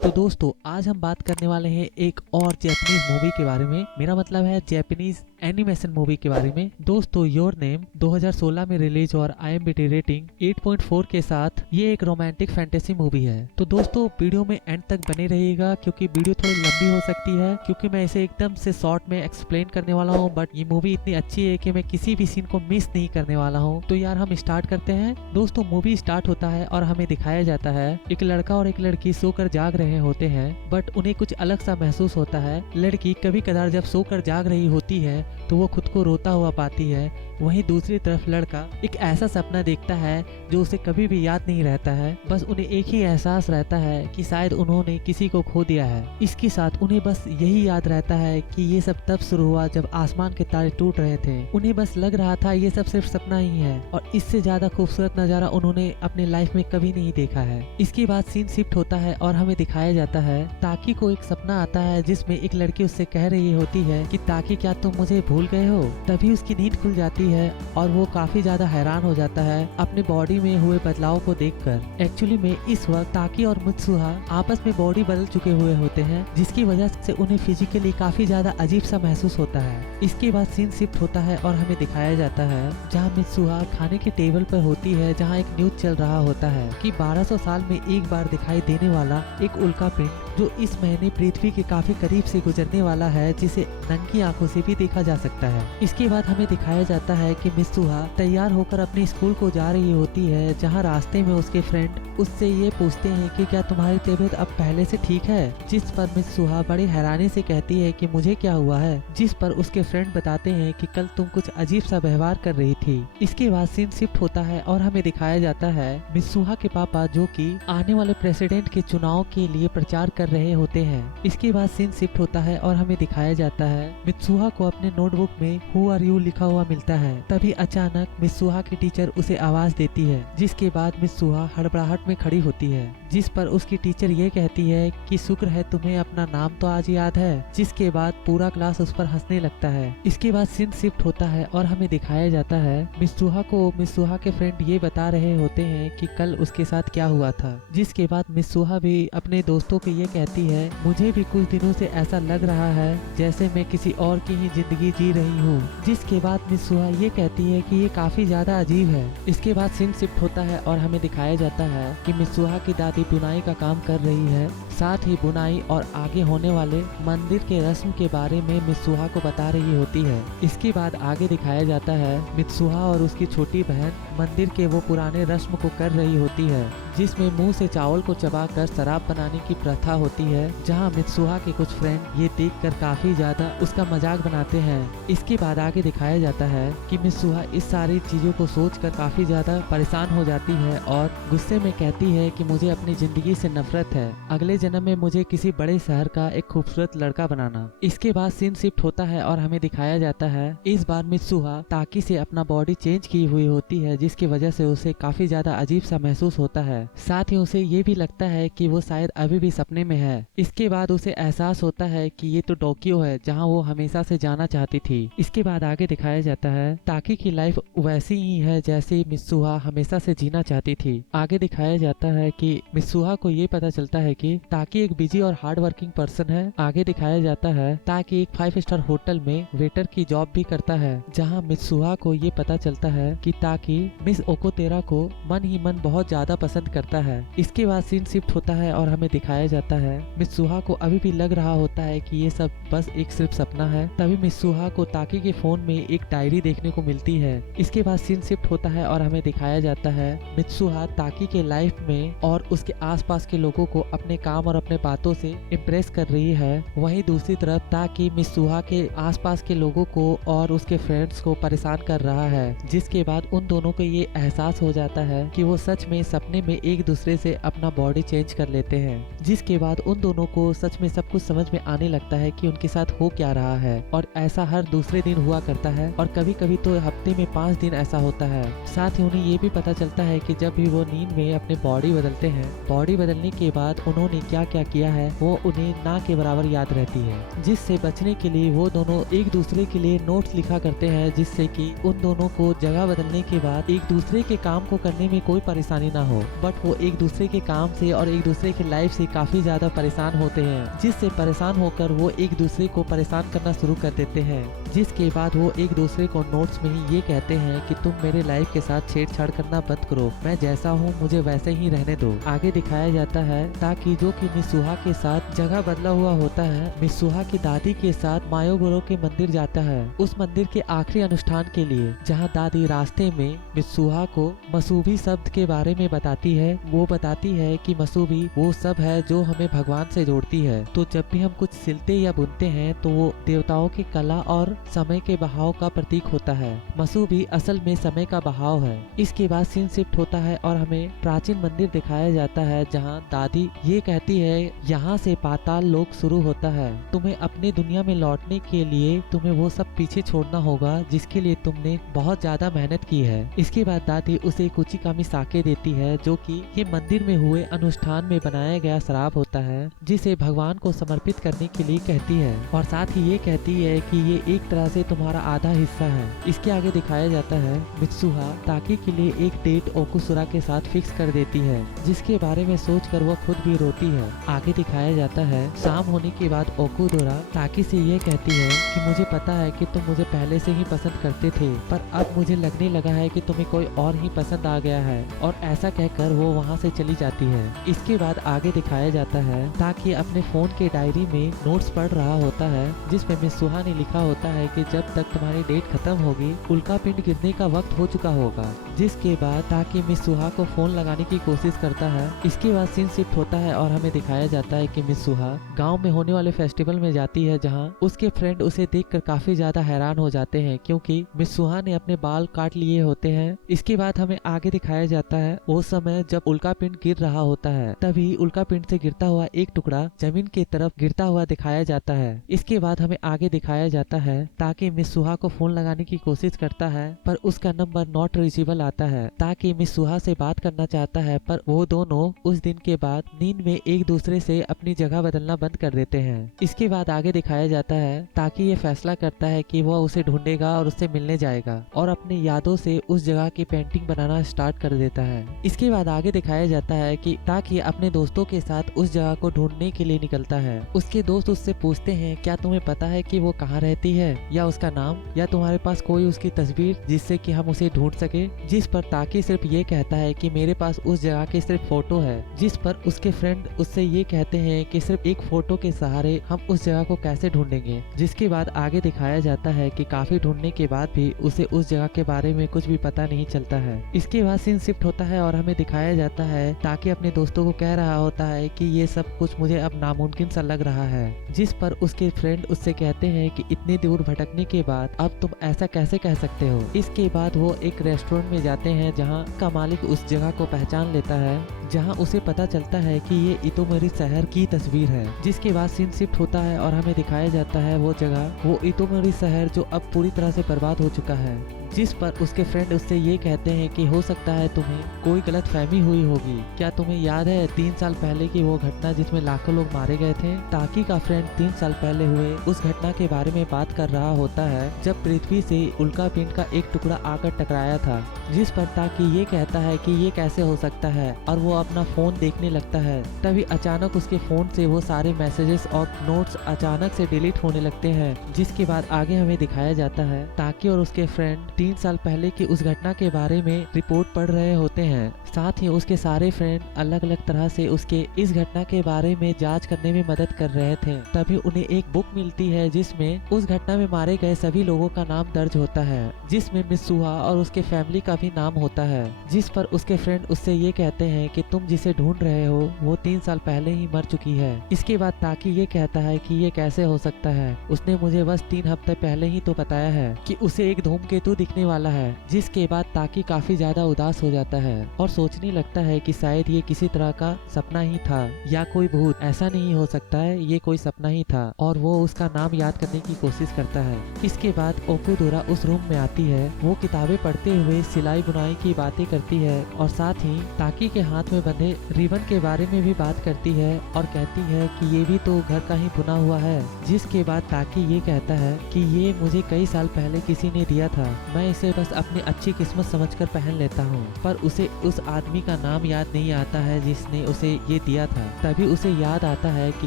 तो दोस्तों आज हम बात करने वाले हैं एक और जैपनीज मूवी के बारे में। मेरा मतलब है जैपनीज एनिमेशन मूवी के बारे में। दोस्तों योर नेम 2016 में रिलीज और IMDb रेटिंग 8.4 के साथ ये एक रोमांटिक फैंटेसी मूवी है। तो दोस्तों वीडियो में एंड तक बने रहिएगा क्योंकि वीडियो थोड़ी लंबी हो सकती है, क्योंकि मैं इसे एकदम से शॉर्ट में एक्सप्लेन करने वाला हूँ। बट ये मूवी इतनी अच्छी है कि मैं किसी भी सीन को मिस नहीं करने वाला हूँ। तो यार हम स्टार्ट करते हैं। दोस्तों मूवी स्टार्ट होता है और हमें दिखाया जाता है एक लड़का और एक लड़की सोकर जाग रहे होते हैं, बट उन्हें कुछ अलग सा महसूस होता है। लड़की कभी कदार जब सोकर जाग रही होती है तो वो खुद को रोता हुआ पाती है। वहीं दूसरी तरफ लड़का एक ऐसा सपना देखता है जो उसे कभी भी याद नहीं रहता है। बस उन्हें एक ही एहसास रहता है कि शायद उन्होंने किसी को खो दिया है। इसके साथ उन्हें बस यही याद रहता है कि ये सब तब शुरू हुआ जब आसमान के तारे टूट रहे थे। उन्हें बस लग रहा था ये सब सिर्फ सपना ही है और इससे ज्यादा खूबसूरत नजारा उन्होंने अपने लाइफ में कभी नहीं देखा है। इसके बाद सीन शिफ्ट होता है और हमें दिखाया जाता है ताकि को एक सपना आता है जिसमें एक लड़की उससे कह रही होती है कि ताकि क्या तुम मुझे भूल गए हो। तभी उसकी नींद खुल जाती है और वो काफी ज्यादा हैरान हो जाता है अपने बॉडी में हुए बदलाव को देखकर। एक्चुअली में इस वक्त ताकि और मित्सुहा आपस में बॉडी बदल चुके हुए होते हैं, जिसकी वजह से उन्हें फिजिकली काफी ज्यादा अजीब सा महसूस होता है। इसके बाद सीन शिफ्ट होता है और हमें दिखाया जाता है जहाँ मित्सुहा खाने के टेबल पर होती है, जहाँ एक न्यूज चल रहा होता है कि 1200 साल में एक बार दिखाई देने वाला एक उल्का पिंड जो इस महीने पृथ्वी के काफी करीब से गुजरने वाला है, जिसे नंगी आंखों से भी देखा जा सकता है। इसके बाद हमें दिखाया जाता है कि मित्सुहा तैयार होकर अपने स्कूल को जा रही होती है, जहाँ रास्ते में उसके फ्रेंड उससे ये पूछते हैं कि क्या तुम्हारी तबीयत अब पहले से ठीक है। जिस पर मित्सुहा बड़ी हैरानी से कहती है कि मुझे क्या हुआ है, जिस पर उसके फ्रेंड बताते हैं कि कल तुम कुछ अजीब सा व्यवहार कर रही थी। इसके बाद सीन शिफ्ट होता है और हमें दिखाया जाता है मित्सुहा के पापा जो कि आने वाले प्रेसिडेंट के चुनाव के लिए प्रचार कर रहे होते हैं। इसके बाद सीन शिफ्ट होता है और हमें दिखाया जाता है मित्सुहा को अपने नोटबुक में हु आर यू लिखा हुआ मिलता है। तभी अचानक मित्सुहा की टीचर उसे आवाज देती है, जिसके बाद मित्सुहा हड़बड़ाहट में खड़ी होती है, जिस पर उसकी टीचर ये कहती है कि शुक्र है तुम्हें अपना नाम तो आज याद है। जिसके बाद पूरा क्लास उस पर हंसने लगता है। इसके बाद सीन शिफ्ट होता है और हमें दिखाया जाता है मित्सुहा को मित्सुहा के फ्रेंड ये बता रहे होते हैं कि कल उसके साथ क्या हुआ था। जिसके बाद मित्सुहा भी अपने दोस्तों को ये कहती है मुझे भी कुछ दिनों से ऐसा लग रहा है जैसे मैं किसी और की ही जिंदगी जी रही हूँ। जिसके बाद मित्सुहा ये कहती है कि ये काफी ज्यादा अजीब है। इसके बाद सीन शिफ्ट होता है और हमें दिखाया जाता है कि मित्सुहा की दादी बुनाई का काम कर रही है, साथ ही बुनाई और आगे होने वाले मंदिर के रस्म के बारे में मित्सुहा को बता रही होती है। इसके बाद आगे दिखाया जाता है मित्सुहा और उसकी छोटी बहन मंदिर के वो पुराने रस्म को कर रही होती है, जिसमें मुंह से चावल को चबाकर शराब बनाने की प्रथा होती है, जहां मित्सुहा के कुछ फ्रेंड ये देखकर काफी ज्यादा उसका मजाक बनाते हैं। इसके बाद आगे दिखाया जाता है कि मित्सुहा इस सारी चीजों को सोचकर काफी ज्यादा परेशान हो जाती है और गुस्से में कहती है कि मुझे अपनी जिंदगी से नफरत है, अगले जन्म में मुझे किसी बड़े शहर का एक खूबसूरत लड़का बनाना। इसके बाद सीन शिफ्ट होता है और हमें दिखाया जाता है इस बार मित्सुहा ताकि से अपना बॉडी चेंज की हुई होती है, जिसकी वजह से उसे काफी ज्यादा अजीब सा महसूस होता है। साथ ही उसे ये भी लगता है कि वो शायद अभी भी सपने में है। इसके बाद उसे एहसास होता है कि ये तो टोक्यो है जहाँ वो हमेशा से जाना चाहती थी। इसके बाद आगे दिखाया जाता है ताकि की लाइफ वैसी ही है जैसे मित्सुहा हमेशा से जीना चाहती थी। आगे दिखाया जाता है कि मित्सुहा को ये पता चलता है कि ताकि एक बिजी और हार्ड वर्किंग पर्सन है। आगे दिखाया जाता है ताकि एक 5 स्टार होटल में वेटर की जॉब भी करता है, जहाँ मित्सुहा को ये पता चलता है कि ताकि मिस ओकोतेरा को मन ही मन बहुत ज्यादा पसंद करता है। इसके बाद सीन शिफ्ट होता है और हमें दिखाया जाता है मित्सुहा को अभी भी लग रहा होता है कि ये सब बस एक सिर्फ सपना है। तभी मित्सुहा को ताकि के फोन में एक डायरी देखने को मिलती है। इसके बाद सीन शिफ्ट होता है और हमें दिखाया जाता है मित्सुहा ताकि के लाइफ में और उसके आसपास के लोगों को अपने काम और अपने बातों से इम्प्रेस कर रही है। वहीं दूसरी तरफ ताकि मित्सुहा के आसपास के लोगों को और उसके फ्रेंड्स को परेशान कर रहा है। जिसके बाद उन दोनों को ये एहसास हो जाता है कि वो सच में सपने में एक दूसरे से अपना बॉडी चेंज कर लेते हैं। जिसके बाद उन दोनों को सच में सब कुछ समझ में आने लगता है कि उनके साथ हो क्या रहा है, और ऐसा हर दूसरे दिन हुआ करता है और कभी कभी तो हफ्ते में 5 दिन ऐसा होता है। साथ ही उन्हें ये भी पता चलता है कि जब भी वो नींद में अपने बॉडी बदलते हैं, बॉडी बदलने के बाद उन्होंने क्या क्या किया है वो उन्हें ना के बराबर याद रहती है। जिससे बचने के लिए वो दोनों एक दूसरे के लिए नोट्स लिखा करते हैं, जिससे कि उन दोनों को जगह बदलने के बाद एक दूसरे के काम को करने में कोई परेशानी ना हो। बट बट वो एक दूसरे के काम से और एक दूसरे की लाइफ से काफी ज्यादा परेशान होते हैं, जिससे परेशान होकर वो एक दूसरे को परेशान करना शुरू कर देते हैं। जिसके बाद वो एक दूसरे को नोट्स में ही ये कहते हैं कि तुम मेरे लाइफ के साथ छेड़छाड़ करना बंद करो, मैं जैसा हूँ मुझे वैसे ही रहने दो। आगे दिखाया जाता है ताकि जो कि मिस सुहा के साथ जगह बदला हुआ होता है, मिस सुहा की दादी के साथ मायोगोरो के मंदिर जाता है, उस मंदिर के आखिरी अनुष्ठान के लिए, जहाँ दादी रास्ते में मिस सुहा को मसूबी शब्द के बारे में बताती है। वो बताती है कि मसूबी वो सब है जो हमें भगवान से जोड़ती है। तो जब भी हम कुछ सिलते या बुनते हैं तो वो देवताओं की कला और समय के बहाव का प्रतीक होता है। मसूबी असल में समय का बहाव है। इसके बाद सीन शिफ्ट होता है और हमें प्राचीन मंदिर दिखाया जाता है, जहाँ दादी ये कहती है यहाँ से पाताल लोक शुरू होता है, तुम्हें अपनी दुनिया में लौटने के लिए तुम्हें वो सब पीछे छोड़ना होगा जिसके लिए तुमने बहुत ज्यादा मेहनत की है। इसके बाद दादी उसे कुचिकामी साके देती है, जो कि ये मंदिर में हुए अनुष्ठान में बनाया गया शराब होता है, जिसे भगवान को समर्पित करने के लिए कहती है, और साथ ही ये कहती है कि ये एक तरह से तुम्हारा आधा हिस्सा है। इसके आगे दिखाया जाता है मित्सुहा ताकी के लिए एक डेट ओकुसुरा के साथ फिक्स कर देती है, जिसके बारे में सोचकर वह खुद भी रोती है। आगे दिखाया जाता है शाम होने के बाद ओकुदोरा ताकी से ये कहती है कि मुझे पता है कि तुम मुझे पहले से ही पसंद करते थे, पर अब मुझे लगने लगा है कि तुम्हें कोई और ही पसंद आ गया है, और ऐसा कहकर वो वहाँ से चली जाती है। इसके बाद आगे दिखाया जाता है ताकि अपने फोन के डायरी में नोट्स पढ़ रहा होता है, जिसमें मिस सुहा ने लिखा होता है कि जब तक तुम्हारी डेट खत्म होगी उल्कापिंड गिरने का वक्त हो चुका होगा। जिसके बाद ताकि मिस सुहा को फोन लगाने की कोशिश करता है। इसके बाद सीन शिफ्ट होता है और हमें दिखाया जाता है कि मिस सुहा गांव में होने वाले फेस्टिवल में जाती है, जहां उसके फ्रेंड उसे देखकर काफी ज्यादा हैरान हो जाते हैं, क्योंकि मिस सुहा ने अपने बाल काट लिए होते हैं। इसके बाद हमें आगे दिखाया जाता है वो समय जब उल्कापिंड गिर रहा होता है, तभी उल्कापिंड से गिरता हुआ एक टुकड़ा जमीन की तरफ गिरता हुआ दिखाया जाता है। इसके बाद हमें आगे दिखाया जाता है ताकि मिस सुहा को फोन लगाने की कोशिश करता है, पर उसका नंबर नॉट रीचेबल आता है। ताकि मिस सुहा से बात करना चाहता है, पर वो दोनों उस दिन के बाद नींद में एक दूसरे से अपनी जगह बदलना बंद कर देते हैं। इसके बाद आगे दिखाया जाता है ताकि ये फैसला करता है कि वह उसे ढूंढेगा और उससे मिलने जाएगा, और अपनी यादों से उस जगह की पेंटिंग बनाना स्टार्ट कर देता है। इसके बाद आगे दिखाया जाता है कि ताकि अपने दोस्तों के साथ उस जगह को ढूंढने के लिए निकलता है। उसके दोस्त उससे पूछते हैं क्या तुम्हें पता है कि वो कहाँ रहती है, या उसका नाम, या तुम्हारे पास कोई उसकी तस्वीर जिससे कि हम उसे ढूंढ सके। जिस पर ताकि सिर्फ ये कहता है कि मेरे पास उस जगह की सिर्फ फोटो है। जिस पर उसके फ्रेंड उससे ये कहते हैं कि सिर्फ एक फोटो के सहारे हम उस जगह को कैसे ढूंढेंगे। जिसके बाद आगे दिखाया जाता है कि काफी ढूंढने के बाद भी उसे उस जगह के बारे में कुछ भी पता नहीं चलता है। इसके बाद सीन शिफ्ट होता है और हमें दिखाया जाता है ताकि अपने दोस्तों को कह रहा होता है कि ये सब कुछ मुझे अब नामुमकिन सा लग रहा है। जिस पर उसके फ्रेंड उससे कहते हैं कि इतनी दूर भटकने के बाद अब तुम ऐसा कैसे कह सकते हो। इसके बाद वो एक रेस्टोरेंट में जाते हैं, जहाँ का मालिक उस जगह को पहचान लेता है, जहां उसे पता चलता है कि ये इतोमोरी शहर की तस्वीर है। जिसके बाद सीन शिफ्ट होता है और हमें दिखाया जाता है वो जगह, वो इतोमोरी शहर जो अब पूरी तरह से बर्बाद हो चुका है। जिस पर उसके फ्रेंड उससे ये कहते हैं कि हो सकता है तुम्हें कोई गलत फहमी हुई होगी। क्या तुम्हें याद है 3 साल पहले की वो घटना जिसमें लाखों लोग मारे गए थे। ताकि का फ्रेंड 3 साल पहले हुए उस घटना के बारे में बात कर रहा होता है, जब पृथ्वी से उल्कापिंड का एक टुकड़ा आकर टकराया था। जिस पर ताकि ये कहता है कि ये कैसे हो सकता है, और वो अपना फोन देखने लगता है। तभी अचानक उसके फोन से वो सारे मैसेजेस और नोट्स अचानक से डिलीट होने लगते हैं। जिसके बाद आगे हमें दिखाया जाता है ताकि और उसके फ्रेंड 3 साल पहले की उस घटना के बारे में रिपोर्ट पढ़ रहे होते हैं। साथ ही उसके सारे फ्रेंड अलग अलग तरह से उसके इस घटना के बारे में जांच करने में मदद कर रहे थे। तभी उन्हें एक बुक मिलती है जिसमें उस घटना में मारे गए सभी लोगों का नाम दर्ज होता है, जिसमें मिस सुहा और उसके फैमिली का भी नाम होता है। जिस पर उसके फ्रेंड उससे ये कहते हैं कि तुम जिसे ढूंढ रहे हो वो 3 साल पहले ही मर चुकी है। इसके बाद ताकि ये कहता है कि ये कैसे हो सकता है, उसने मुझे बस 3 हफ्ते पहले ही तो बताया है कि उसे एक धूमकेतु दिखने वाला है। जिसके बाद ताकि काफी ज्यादा उदास हो जाता है और सोचने लगता है कि शायद ये किसी तरह का सपना ही था या कोई भूत। ऐसा नहीं हो सकता है, ये कोई सपना ही था, और वो उसका नाम याद करने की कोशिश करता है। इसके बाद ओकुदोरा उस रूम में आती है। वो किताबें पढ़ते हुए सिलाई बुनाई की बातें करती है और साथ ही ताकि के हाथ में बंधे रिबन के बारे में भी बात करती है और कहती है कि ये भी तो घर का ही बुना हुआ है। जिसके बाद ताकि ये कहता है कि ये मुझे कई साल पहले किसी ने दिया था, मैं इसे बस अपनी अच्छी किस्मत समझकर पहन लेता हूँ। पर उसे उस आदमी का नाम याद नहीं आता है जिसने उसे ये दिया था। तभी उसे याद आता है कि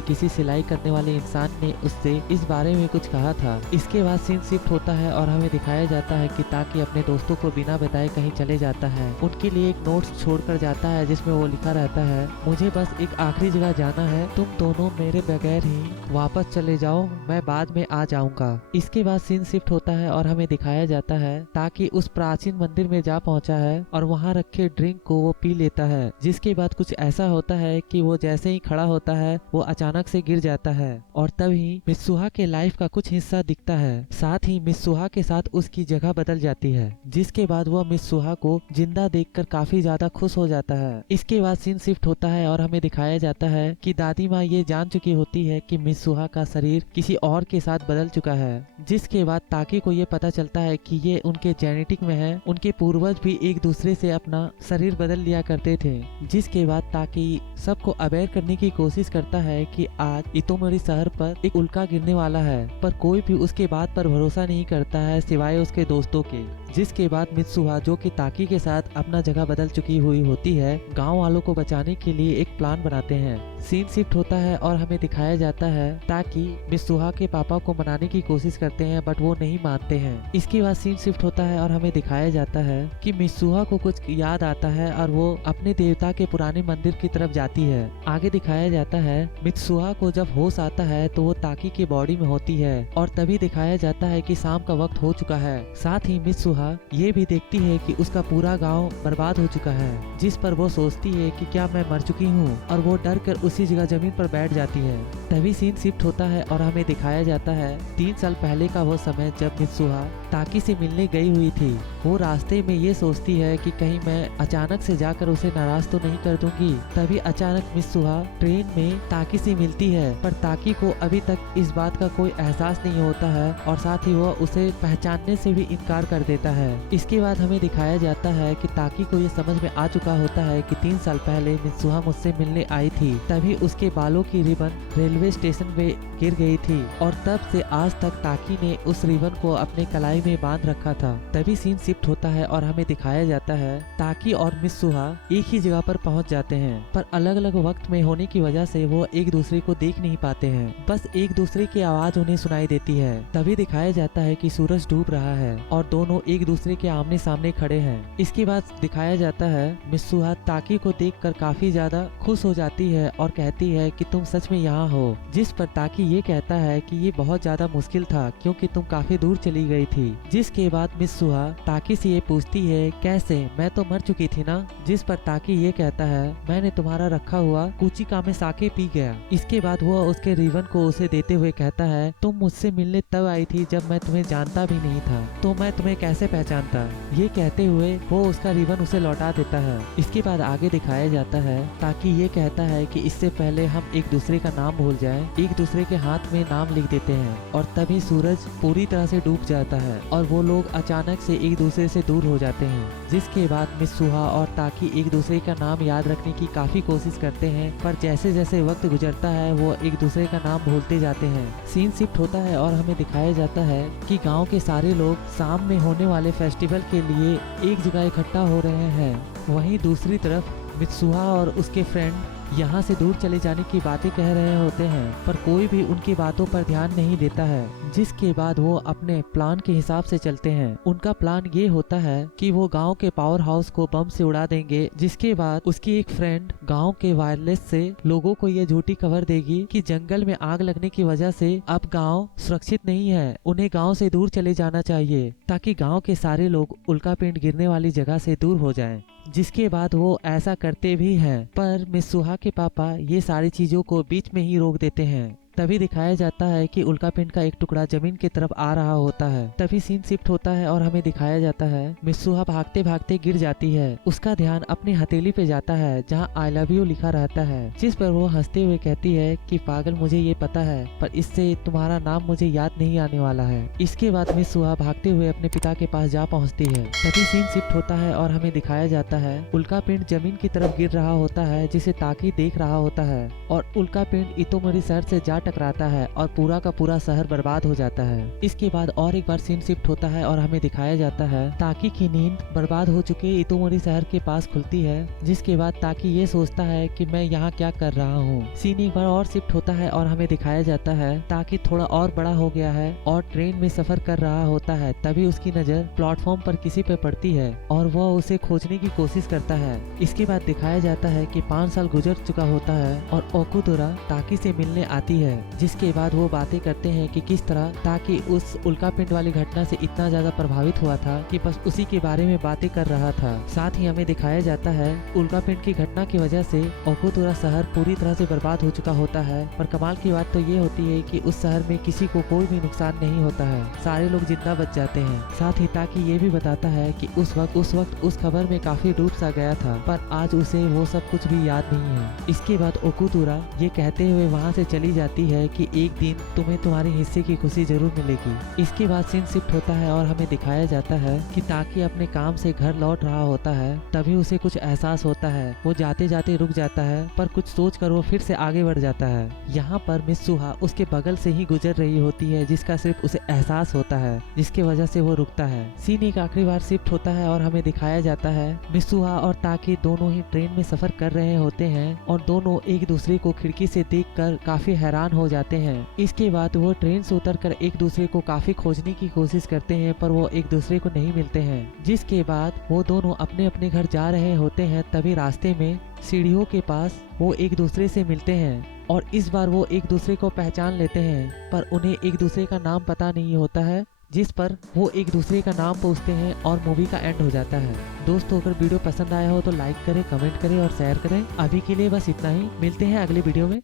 किसी सिलाई करने वाले इंसान ने उससे इस बारे में कुछ कहा था। इसके बाद सीन शिफ्ट होता है और हमें दिखाया जाता है कि ताकि अपने दोस्तों को बिना बताए कहीं चले जाता है। उनके लिए एक नोट छोड़कर जाता है जिसमें वो लिखा रहता है, मुझे बस एक आखिरी जगह जाना है, तुम दोनों मेरे बगैर ही वापस चले जाओ, मैं बाद में आ जाऊंगा। इसके बाद सीन शिफ्ट होता है और हमें दिखाया जाता है ताकि उस प्राचीन मंदिर में जा पहुंचा है और वहां रखे ड्रिंक को वो पी लेता है। जिसके बाद कुछ ऐसा होता है कि वो जैसे ही खड़ा होता है वो अचानक से गिर जाता है और तभी मित्सुहा के लाइफ का कुछ हिस्सा दिखता है। साथ ही मित्सुहा के साथ उसकी जगह बदल जाती है। जिसके बाद वह मित्सुहा को जिंदा देखकर काफी ज्यादा खुश हो जाता है। इसके बाद सीन शिफ्ट होता है और हमें दिखाया जाता है कि दादी माँ ये जान चुकी होती है कि मित्सुहा का शरीर किसी और के साथ बदल चुका है। जिसके बाद ताकी को ये पता चलता है कि ये उनके जेनेटिक में है, उनके पूर्वज भी एक दूसरे से अपना शरीर बदल लिया करते थे। जिसके बाद ताकी सबको अवेयर करने की कोशिश करता है कि आज इतोमोरी शहर पर एक उल्का गिरने वाला है, पर कोई भी उसके बात पर भरोसा नहीं करता है सिवाय उसके दोस्तों के। जिसके बाद मित्सुहा जो कि ताकी के साथ अपना जगह बदल चुकी हुई होती है, गांव वालों को बचाने के लिए एक प्लान बनाते हैं। सीन शिफ्ट होता है और हमें दिखाया जाता है ताकि मित्सुहा के पापा को मनाने की कोशिश करते हैं बट वो नहीं मानते हैं। इसके बाद सीन शिफ्ट होता है और हमें दिखाया जाता है कि मित्सुहा को कुछ याद आता है और वो अपने देवता के पुराने मंदिर की तरफ जाती है। आगे दिखाया जाता है मित्सुहा को जब होश आता है तो वो ताकी की बॉडी में होती है और तभी दिखाया जाता है कि शाम का वक्त हो चुका है। साथ ही मित्सुहा ये भी देखती है कि उसका पूरा गांव बर्बाद हो चुका है। जिस पर वो सोचती है कि क्या मैं मर चुकी हूँ और वो डर कर उसी जगह जमीन पर बैठ जाती है। तभी सीन शिफ्ट होता है और हमें दिखाया जाता है 3 साल पहले का वो समय जब मित्सुहा ताकी से मिलने गई हुई थी। वो रास्ते में ये सोचती है कि कहीं मैं अचानक से जाकर उसे नाराज तो नहीं कर दूंगी। तभी अचानक मित्सुहा ट्रेन में ताकी से मिलती है, पर ताकी को अभी तक इस बात का कोई एहसास नहीं होता है और साथ ही वो उसे पहचानने से भी इनकार कर देता है। इसके बाद हमें दिखाया जाता है कि ताकी को ये समझ में आ चुका होता है कि 3 साल पहले मित्सुहा मुझसे मिलने आई थी। तभी उसके बालों की रिबन रेलवे स्टेशन पे गिर गई थी और तब से आज तक ताकी ने उस रिबन को अपने कलाई में बांध रखा था। तभी सीन शिफ्ट होता है और हमें दिखाया जाता है ताकी और मित्सुहा एक ही जगह पर पहुंच जाते हैं, पर अलग अलग वक्त में होने की वजह से वो एक दूसरे को देख नहीं पाते हैं, बस एक दूसरे की आवाज उन्हें सुनाई देती है। तभी दिखाया जाता है कि सूरज डूब रहा है और दोनों एक दूसरे के आमने सामने खड़े हैं। इसके बाद दिखाया जाता है मित्सुहा ताकी को देखकर काफी ज्यादा खुश हो जाती है और कहती है कि तुम सच में यहाँ हो। जिस पर ताकी ये कहता है कि ये बहुत ज्यादा मुश्किल था क्योंकि तुम काफी दूर चली गई थी। जिसके बाद मित्सुहा ताकी से ये पूछती है कैसे, मैं तो मर चुकी थी ना। जिस पर ताकी ये कहता है मैंने तुम्हारा रखा हुआ कुचिका में साके पी गया। इसके बाद वो उसके रिबन को उसे देते हुए कहता है तुम मुझसे मिलने तब आई थी जब मैं तुम्हें जानता भी नहीं था, तो मैं तुम्हें कैसे पहचानता। ये कहते हुए वो उसका रिबन उसे लौटा देता है। इसके बाद आगे दिखाया जाता है ताकि ये कहता है कि इससे पहले हम एक दूसरे का नाम भूल जाएं, एक दूसरे के हाथ में नाम लिख देते हैं और तभी सूरज पूरी तरह से डूब जाता है और वो लोग अचानक से एक दूसरे से दूर हो जाते हैं। जिसके बाद मित्सुहा और ताकी एक दूसरे का नाम याद रखने की काफी कोशिश करते हैं, पर जैसे जैसे वक्त गुजरता है वो एक दूसरे का नाम भूलते जाते हैं। सीन शिफ्ट होता है और हमें दिखाया जाता है कि गांव के सारे लोग शाम में होने वाले फेस्टिवल के लिए एक जगह इकट्ठा हो रहे हैं। वहीं दूसरी तरफ मित्सुहा और उसके फ्रेंड यहाँ से दूर चले जाने की बातें कह रहे होते हैं, पर कोई भी उनकी बातों पर ध्यान नहीं देता है। जिसके बाद वो अपने प्लान के हिसाब से चलते हैं। उनका प्लान ये होता है कि वो गांव के पावर हाउस को बम से उड़ा देंगे। जिसके बाद उसकी एक फ्रेंड गांव के वायरलेस से लोगों को ये झूठी खबर देगी कि जंगल में आग लगने की वजह से अब गांव सुरक्षित नहीं है, उन्हें गांव से दूर चले जाना चाहिए ताकि गांव के सारे लोग उल्का पिंड गिरने वाली जगह से दूर हो जाएं। जिसके बाद वो ऐसा करते भी हैं, पर मित्सुहा के पापा ये सारी चीजों को बीच में ही रोक देते हैं। तभी दिखाया जाता है कि उल्का पिंड का एक टुकड़ा जमीन की तरफ आ रहा होता है। तभी सीन शिफ्ट होता है और हमें दिखाया जाता है मित्सुहा भागते भागते गिर जाती है। उसका ध्यान अपनी हथेली पे जाता है जहां आई लव यू लिखा रहता है। जिस पर वो हंसते हुए कहती है कि पागल, मुझे ये पता है पर इससे तुम्हारा नाम मुझे याद नहीं आने वाला है। इसके बाद मित्सुहा भागते हुए अपने पिता के पास जा पहुँचती है। तभी सीन शिफ्ट होता है और हमें दिखाया जाता है उल्का पिंड जमीन की तरफ गिर रहा होता है जिसे ताकी देख रहा होता है और उल्का पिंड इतोमोरी शहर से जा टकराता है और पूरा का पूरा शहर बर्बाद हो जाता है। इसके बाद और एक बार सीन शिफ्ट होता है और हमें दिखाया जाता है ताकि की नींद बर्बाद हो चुके इतोमोरी शहर के पास खुलती है, जिसके बाद ताकि ये सोचता है कि मैं यहाँ क्या कर रहा हूँ। सीन एक बार और शिफ्ट होता है और हमें दिखाया जाता है ताकि थोड़ा और बड़ा हो गया है और ट्रेन में सफर कर रहा होता है। तभी उसकी नजर प्लेटफॉर्म पर किसी पे पड़ती है और वह उसे खोजने की कोशिश करता है। इसके बाद दिखाया जाता है कि 5 साल गुजर चुका होता है और ओकुतोरा ताकि से मिलने आती है, जिसके बाद वो बातें करते हैं कि किस तरह ताकि उस उल्कापिंड वाली घटना से इतना ज्यादा प्रभावित हुआ था कि बस उसी के बारे में बातें कर रहा था। साथ ही हमें दिखाया जाता है उल्कापिंड की घटना की वजह से ओकुतोरा शहर पूरी तरह से बर्बाद हो चुका होता है। पर कमाल की बात तो ये होती है कि उस शहर में किसी को कोई भी नुकसान नहीं होता है, सारे लोग जिंदा बच जाते हैं। साथ ही ताकि ये भी बताता है कि उस वक्त उस खबर में काफी डूब सा गया था, पर आज उसे वो सब कुछ भी याद नहीं है। इसके बाद ओकुतोरा ये कहते हुए वहाँ से चली जाती है कि एक दिन तुम्हें तुम्हारे हिस्से की खुशी जरूर मिलेगी। इसके बाद सीन शिफ्ट होता है और हमें दिखाया जाता है कि ताकि अपने काम से घर लौट रहा होता है, तभी उसे कुछ एहसास होता है। वो जाते जाते रुक जाता है, पर कुछ सोचकर वो फिर से आगे बढ़ जाता है। यहाँ पर मित्सुहा उसके बगल से ही गुजर रही होती है, जिसका सिर्फ उसे एहसास होता है, जिसकी वजह से वो रुकता है। सीन एक आखिरी बार शिफ्ट होता है और हमें दिखाया जाता है मित्सुहा और ताकि दोनों ही ट्रेन में सफर कर रहे होते हैं और दोनों एक दूसरे को खिड़की से देखकर काफी हैरान हो जाते हैं। इसके बाद वो ट्रेन से उतरकर एक दूसरे को काफी खोजने की कोशिश करते हैं, पर वो एक दूसरे को नहीं मिलते हैं। जिसके बाद वो दोनों अपने अपने घर जा रहे होते हैं, तभी रास्ते में सीढ़ियों के पास वो एक दूसरे से मिलते हैं और इस बार वो एक दूसरे को पहचान लेते हैं, पर उन्हें एक दूसरे का नाम पता नहीं होता है, जिस पर वो एक दूसरे का नाम पूछते हैं और मूवी का एंड हो जाता है। दोस्तों, अगर वीडियो पसंद आया हो तो लाइक करें, कमेंट करें और शेयर करें। अभी के लिए बस इतना ही, मिलते हैं अगले वीडियो में।